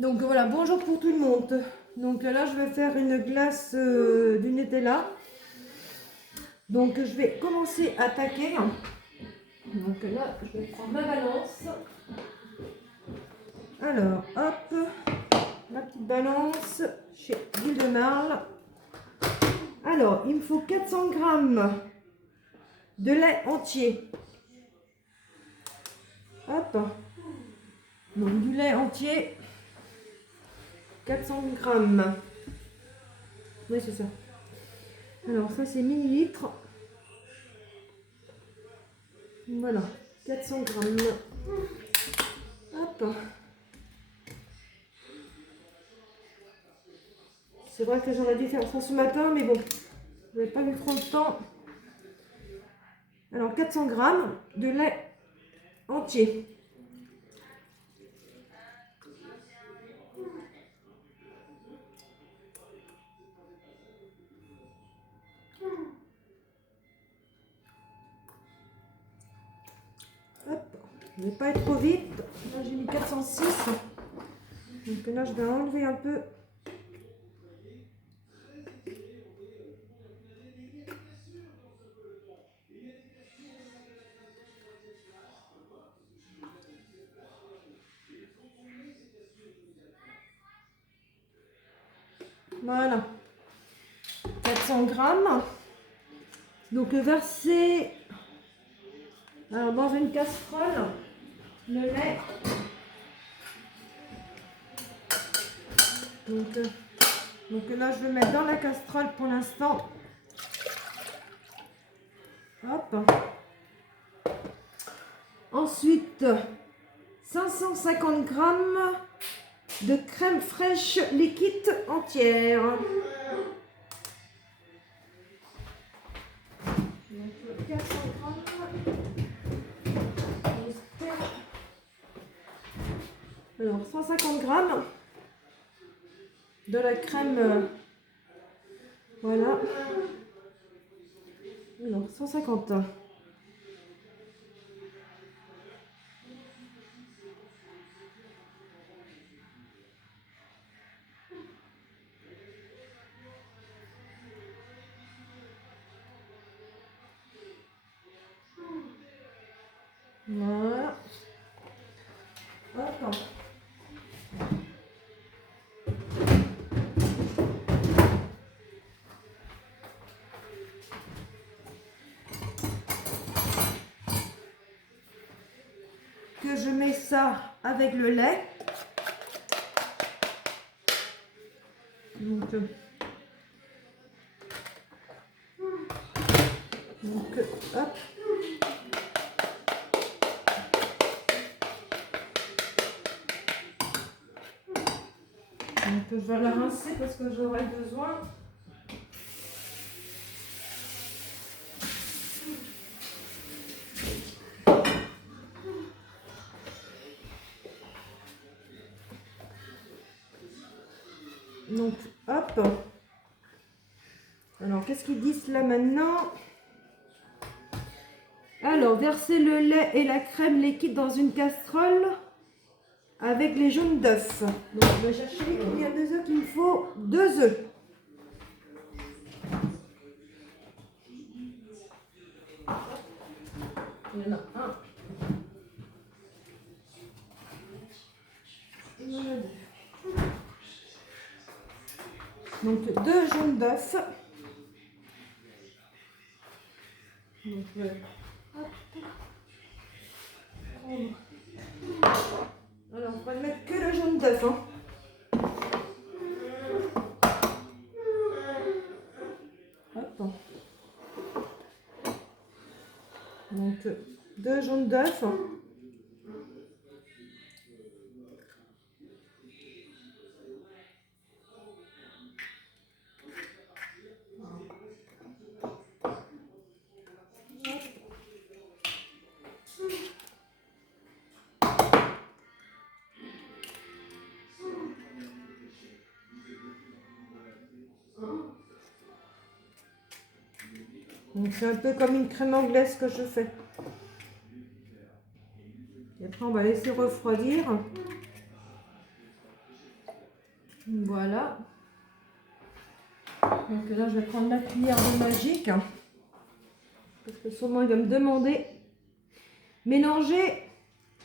Donc voilà, bonjour pour tout le monde. Donc là, je vais faire une glace du Nutella. Donc je vais commencer à attaquer. Donc là, je vais prendre ma balance. Alors, hop, ma petite balance chez Ville de Marle. Alors, il me faut 400 grammes de lait entier. Hop, donc du lait entier, 400 grammes. Oui, c'est ça. Alors, ça c'est millilitres. Voilà, 400 grammes. Hop. C'est vrai que j'aurais dû faire ça ce matin, mais bon, je n'avais pas eu trop le temps. Alors, 400 grammes de lait entier. Hop, je ne vais pas être trop vite. Là, j'ai mis 406. Donc là, je vais enlever un peu. Voilà. 400 grammes. Donc, verser alors, dans une casserole le lait. Donc là, je vais mettre dans la casserole pour l'instant. Hop. Ensuite, 550 grammes de crème fraîche liquide entière. Donc 400 grammes. Alors 150 grammes de la crème. Voilà. Alors 150. Voilà. Hop. Que je mets ça avec le lait. Donc hop. Donc je vais la rincer parce que j'aurai besoin. Donc hop. Alors qu'est-ce qu'ils disent là maintenant? Alors verser le lait et la crème liquide dans une casserole avec les jaunes d'œufs. Donc je vais chercher combien d'œufs qu'il me faut. 2 œufs. Il y en a un. Il y en a 2. Donc 2 jaunes d'œufs. Donc je vais prendre. Alors on va ne mettre que le jaune d'œuf. Hein. Hop. Donc 2 jaunes d'œuf. Donc c'est un peu comme une crème anglaise que je fais. Et après on va laisser refroidir. Voilà. Donc là, je vais prendre ma cuillère de magique. Parce que sûrement, il va me demander mélanger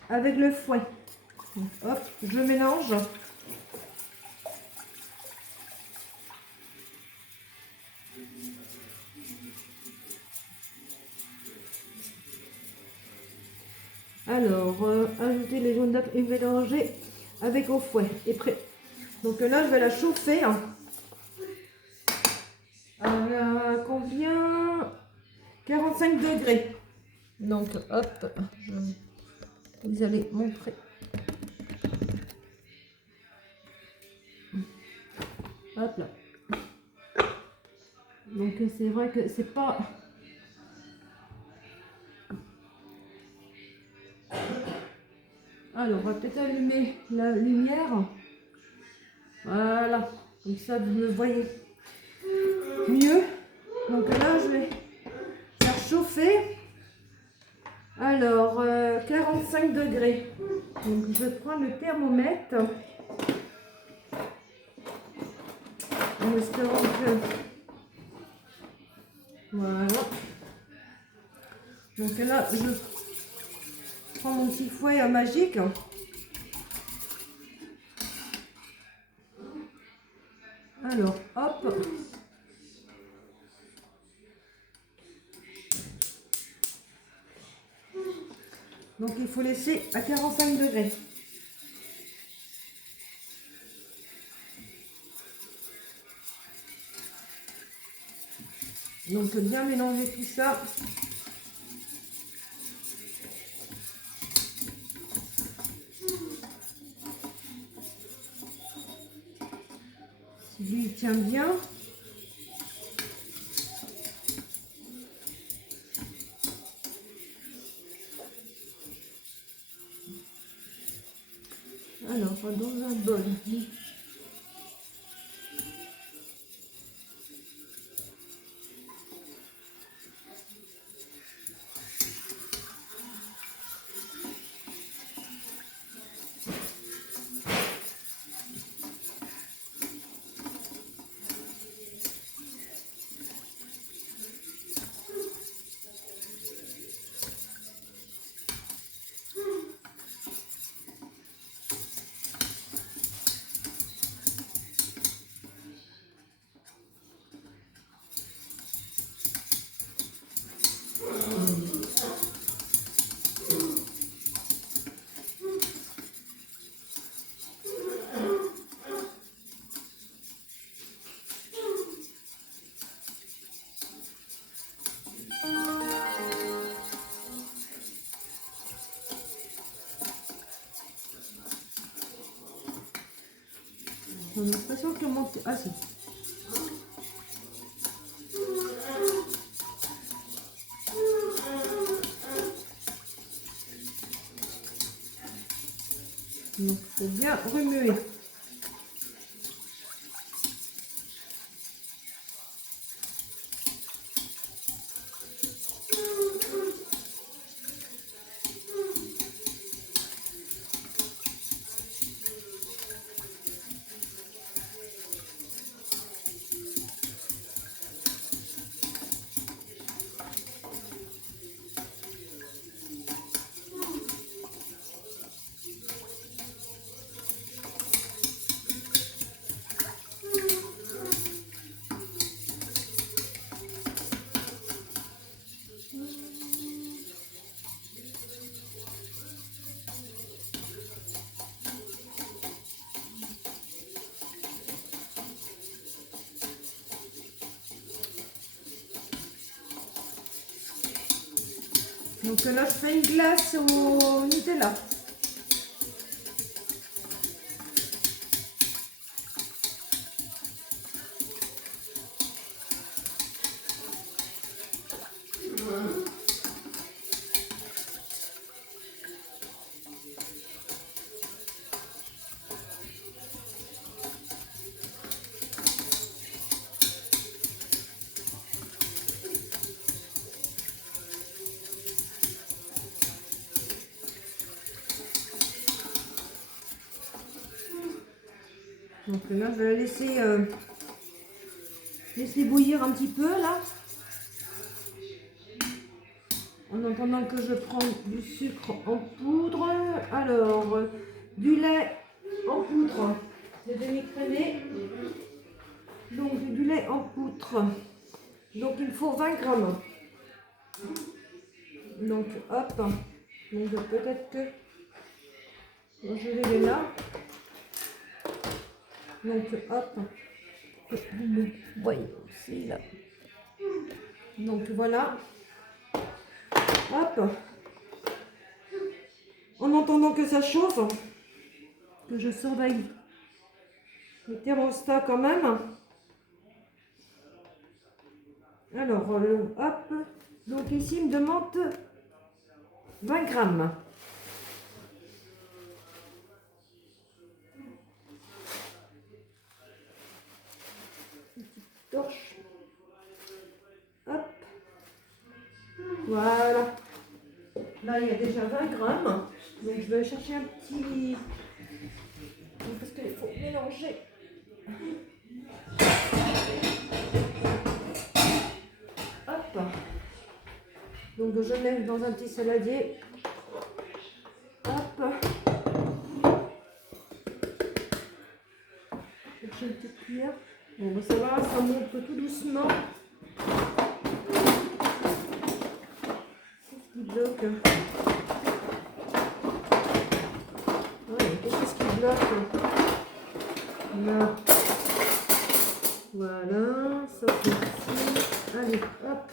avec le fouet. Donc, hop, je mélange. Alors, ajouter les jaunes d'œufs et mélanger avec au fouet. Et prêt. Donc là, je vais la chauffer. À combien? 45 degrés. Donc, hop, vous allez montrer. Hop là. Donc, c'est vrai que c'est pas... Alors, on va peut-être allumer la lumière. Voilà. Comme ça, vous me voyez mieux. Donc là, je vais faire chauffer. Alors, 45 degrés. Donc, je prends le thermomètre. En espérant que... Voilà. Donc là, je prends mon petit fouet magique. Alors, hop. Donc, il faut laisser à 45 degrés. Donc, bien mélanger tout ça. Si lui, il tient bien. Alors, dans un bol. J'ai l'impression que monte. Ah si. Donc, il faut bien remuer. Donc là, je fais une glace au Nutella. Donc là, je vais la laisser bouillir un petit peu là. En attendant que je prends du sucre en poudre. Alors, du lait en poudre, c'est demi-crémé. Donc, du lait en poudre. Donc, il faut 20 grammes. Donc, hop. Donc, peut-être que je vais là. Donc, hop. Voyez aussi là. Donc, voilà. Hop. En attendant que ça chauffe, que je surveille le thermostat quand même. Alors, hop. Donc ici, il me demande 20 grammes. Torche. Hop. Voilà. Là, il y a déjà 20 grammes. Donc, je vais chercher un petit... Parce qu'il faut mélanger. Hop. Donc, je mets dans un petit saladier. Hop. Chercher une petite cuillère. Bon, ça va, ça monte tout doucement. C'est ce qui bloque. Ouais, il y a quelque chose qui bloque. Là. Voilà, ça c'est ici. Allez, hop.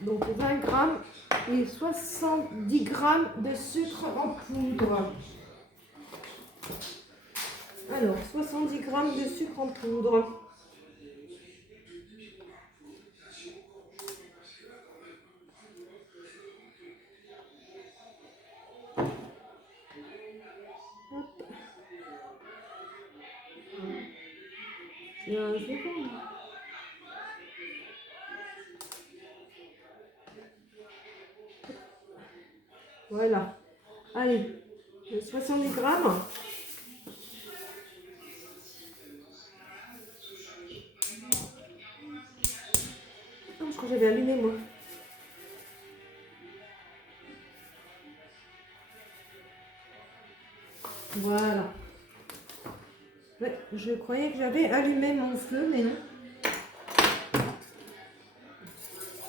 Donc 20 grammes et 70 grammes de sucre en poudre. Alors, 70 grammes de sucre en poudre. Hop. C'est bon. Voilà. Allez, 70 grammes. Oh, je crois que j'avais allumé moi. Voilà. Ouais, je croyais que j'avais allumé mon feu, mais non.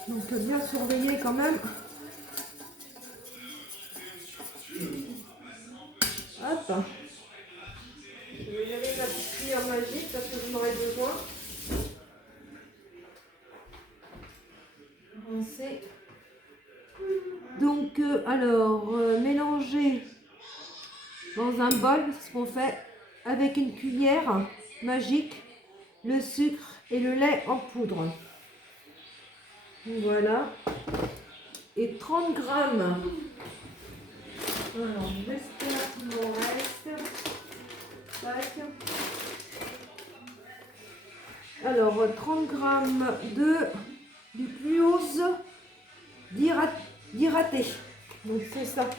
Donc bien surveiller quand même. Hop. Je vais y aller avec la petite cuillère magique parce que j'en aurai besoin. Avancer. Donc, mélanger dans un bol, c'est ce qu'on fait avec une cuillère magique, le sucre et le lait en poudre. Voilà. Et 30 grammes. Alors, j'espère qu'il m'en reste. Tac. Alors, 30 grammes du glucose d'hydraté. Donc, c'est ça.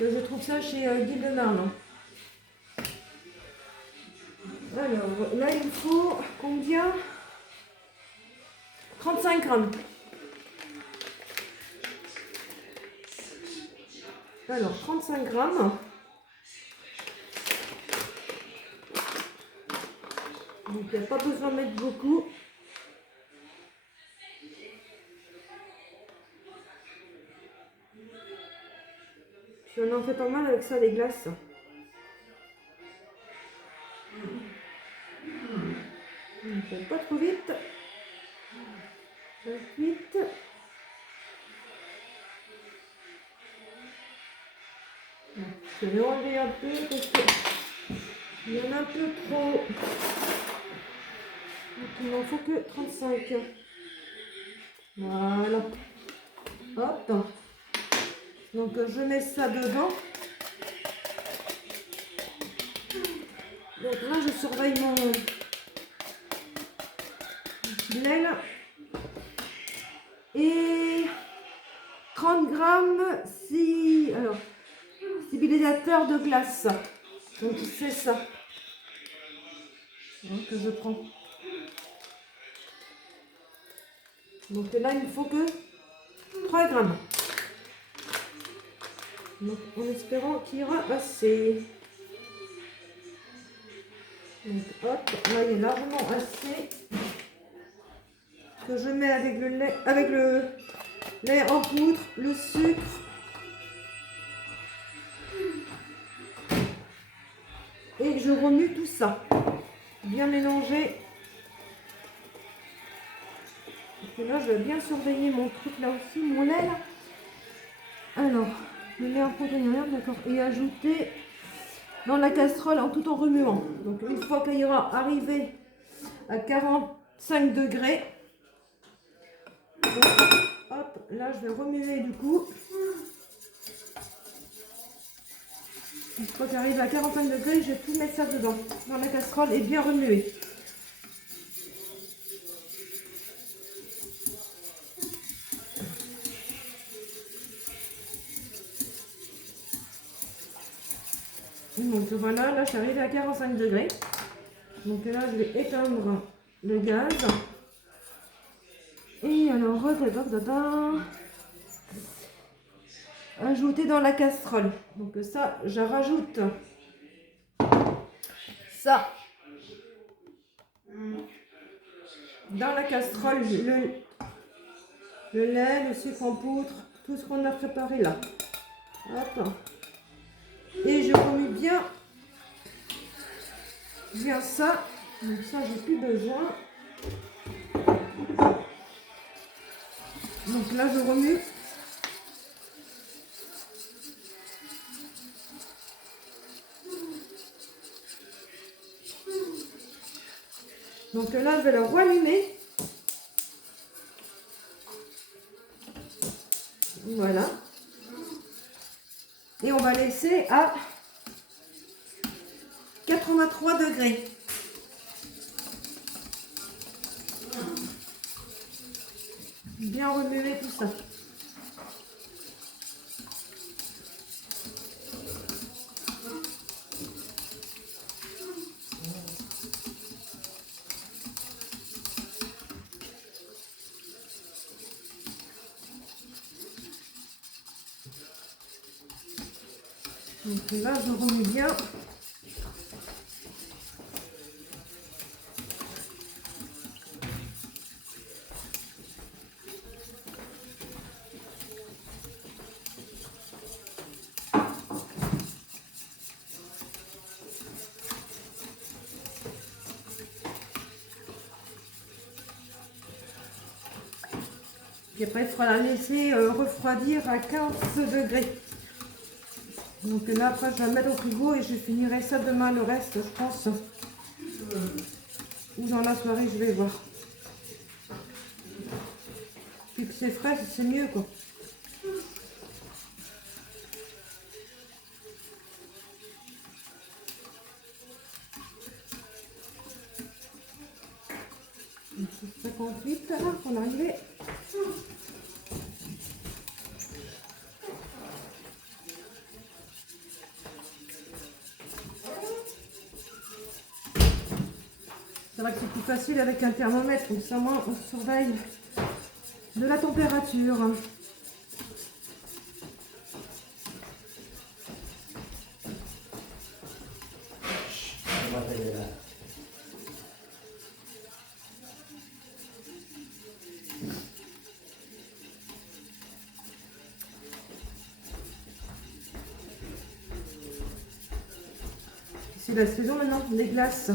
Je trouve ça chez Guy de Marne. Alors, là, il faut combien? 35 grammes. Alors, 35 grammes. Donc, il n'y a pas besoin de mettre beaucoup. Puis on en fait pas mal avec ça, les glaces. On ne fait pas trop vite. 28. Je vais enlever un peu parce qu'il y en a un peu trop. Donc il n'en faut que 35. Voilà. Hop. Donc je mets ça dedans. Donc là je surveille mon blé et 30 grammes si stabilisateur de glace. Donc c'est ça que je prends. Donc là, il ne faut que 3 grammes. Donc, en espérant qu'il y aura assez. Donc hop, là il est largement assez. Que je mets avec le lait en poudre, le sucre. Et je remue tout ça. Bien mélanger. Et là, je vais bien surveiller mon truc là aussi, mon lait là. Alors, le lait en poudre, d'accord. Et ajouter dans la casserole tout en remuant. Donc une fois qu'il ira arrivé à 45 degrés, donc, hop, là je vais remuer du coup. Une fois qu'il arrive à 45 degrés, je vais tout mettre ça dedans, dans la casserole et bien remuer. Donc voilà, là je suis arrivée à 45 degrés. Donc là je vais éteindre le gaz. Et alors, ajouter dans la casserole. Donc ça, je rajoute ça dans la casserole, le lait, le sucre en poudre, tout ce qu'on a préparé là. Hop. Et je remue bien ça. Donc ça, j'ai plus besoin. Donc là, je remue. Donc là, je vais le rallumer. Voilà. Et on va laisser à 83 degrés. Bien remuer tout ça. Donc là, je remue bien. Puis après, il faudra la laisser refroidir à 15 degrés. Donc là, après, je vais la mettre au frigo et je finirai ça demain, le reste, je pense. Ou dans la soirée, je vais voir. Puis que c'est frais, c'est mieux, quoi. C'est 58, là, qu'on est arrivé. C'est vrai que c'est plus facile avec un thermomètre, comme ça, moi, on surveille de la température. C'est la saison maintenant, des glaces.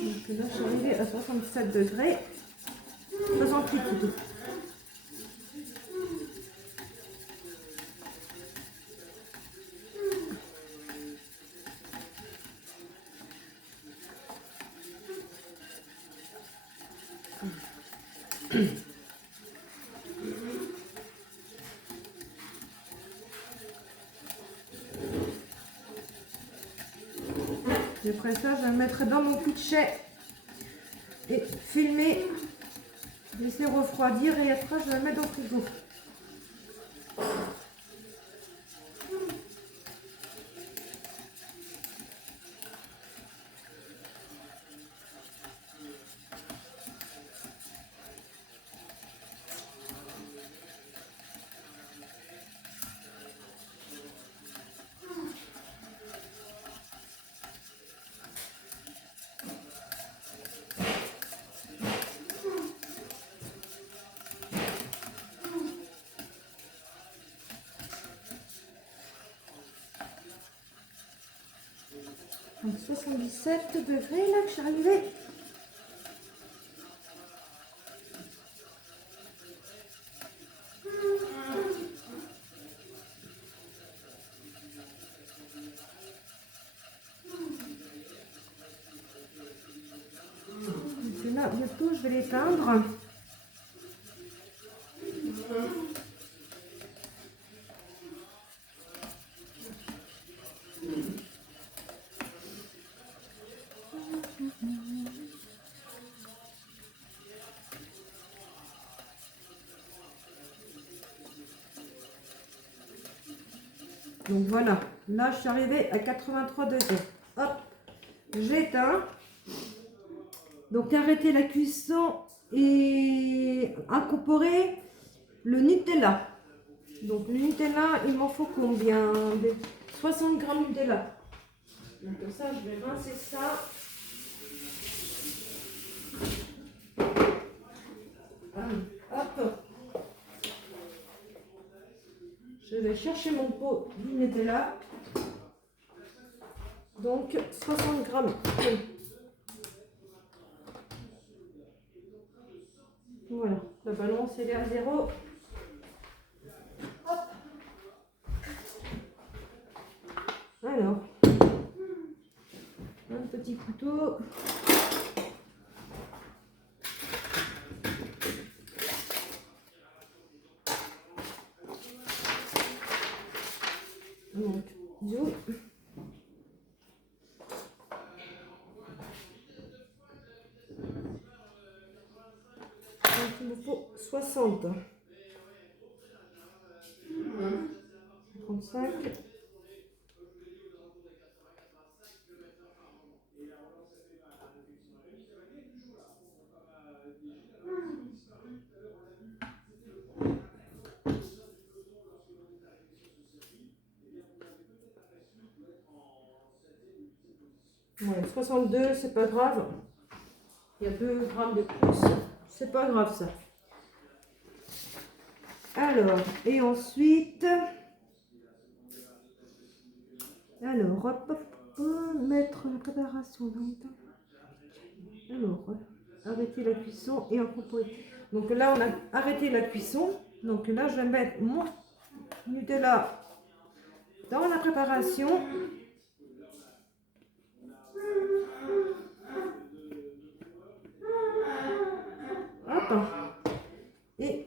Donc là, je suis arrivée à 67 degrés. 68 plutôt. Et après ça, je vais le mettre dans mon pitchet et filmer, laisser refroidir et après je vais le mettre dans le frigo. Donc 77 degrés là que je suis arrivée. Donc là, bientôt je vais l'éteindre. Donc voilà, là je suis arrivée à 83 degrés. Hop, j'éteins. Donc arrêter la cuisson et incorporer le Nutella. Donc le Nutella, il m'en faut combien? 60 grammes de Nutella. Donc ça, je vais rincer ça. Hop. Je vais chercher mon pot de Nutella. Donc 60 grammes. Voilà, la balance elle est à 0. Hop. Alors, un petit couteau. Donc, donc il me faut 60. 35. Ouais, 62, c'est pas grave. Il y a 2 grammes de plus. C'est pas grave ça. Alors, et ensuite, alors, mettre la préparation dans le temps. Alors, arrêter la cuisson et incorporer. Donc là, on a arrêté la cuisson. Donc là, je vais mettre mon Nutella dans la préparation. Hop. Et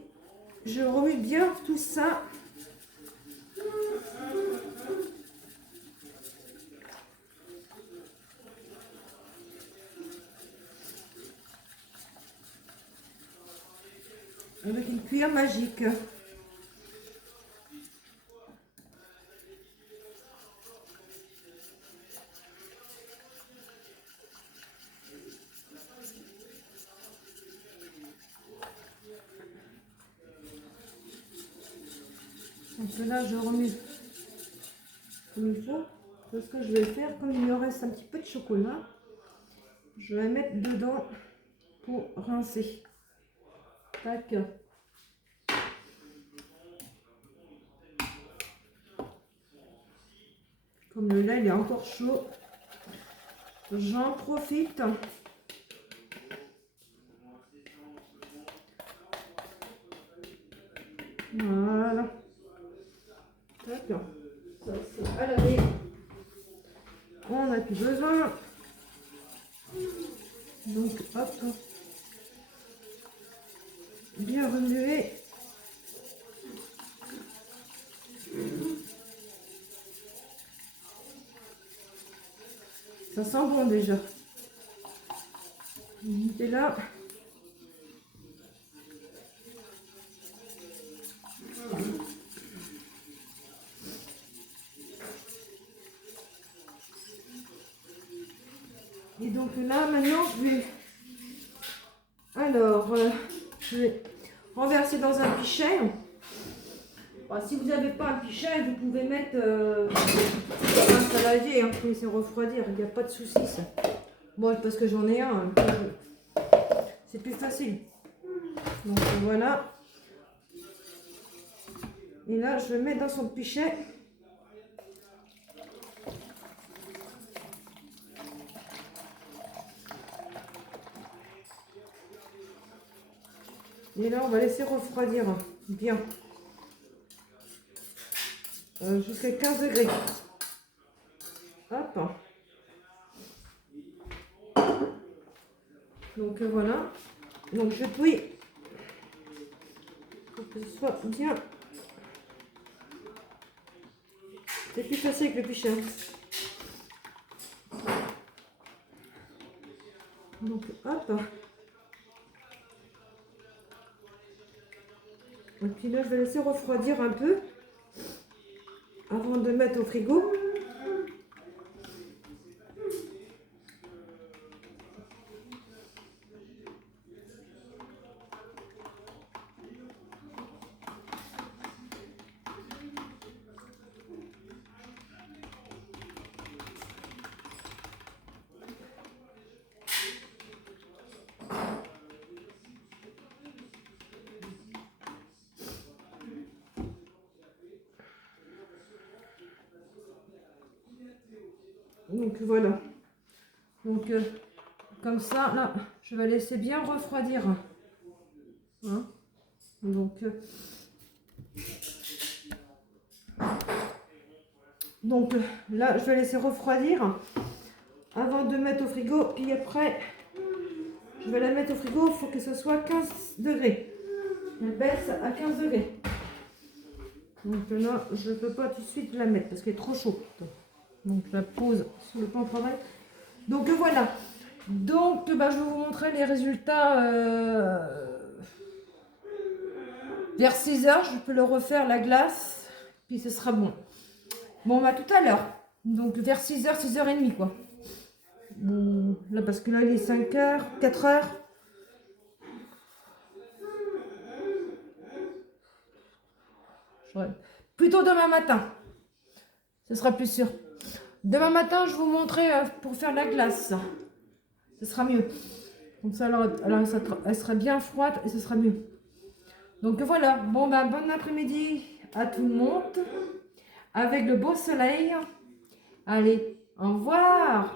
je remue bien tout ça. Avec une cuillère magique. Donc là, je remue comme il faut. Ce que je vais faire, comme il me reste un petit peu de chocolat, je vais mettre dedans pour rincer. Tac. Comme le lait il est encore chaud, j'en profite. Voilà. Tac. Ça c'est à laver. On n'a plus besoin. Donc hop. Bien remuer. Ça sent bon déjà. Le Nutella. Et donc là, maintenant, je vais renverser dans un pichet. Bon, si vous n'avez pas un pichet, vous pouvez mettre un saladier, hein, pour laisser refroidir. Il n'y a pas de souci, ça. Bon, parce que j'en ai un. C'est plus facile. Donc voilà. Et là, je vais mettre dans son pichet. Et là, on va laisser refroidir bien. Jusqu'à 15 degrés. Hop. Donc voilà. Donc je pouille pour que ce soit bien. C'est plus facile avec le pichet. Donc hop. Et puis là, je vais laisser refroidir un peu avant de mettre au frigo. Donc voilà. Donc comme ça, là, je vais laisser bien refroidir. Hein. Donc là, je vais laisser refroidir avant de mettre au frigo. Puis après, je vais la mettre au frigo. Il faut que ce soit 15 degrés. Elle baisse à 15 degrés. Donc là, je ne peux pas tout de suite la mettre parce qu'elle est trop chaude. Donc je la pose sur le plan de travail. Donc voilà. Donc bah, je vais vous montrer les résultats vers 6 h. Je peux le refaire la glace. Puis ce sera bon. Bon, bah tout à l'heure. Donc vers 6 h, 6 h 30 quoi. Là parce que là il est 5 h, 4 h. Plutôt demain matin. Ce sera plus sûr. Demain matin, je vais vous montrer pour faire la glace. Ce sera mieux. Comme ça, alors elle sera bien froide et ce sera mieux. Donc voilà. Bon, ben, bon après-midi à tout le monde. Avec le beau soleil. Allez, au revoir.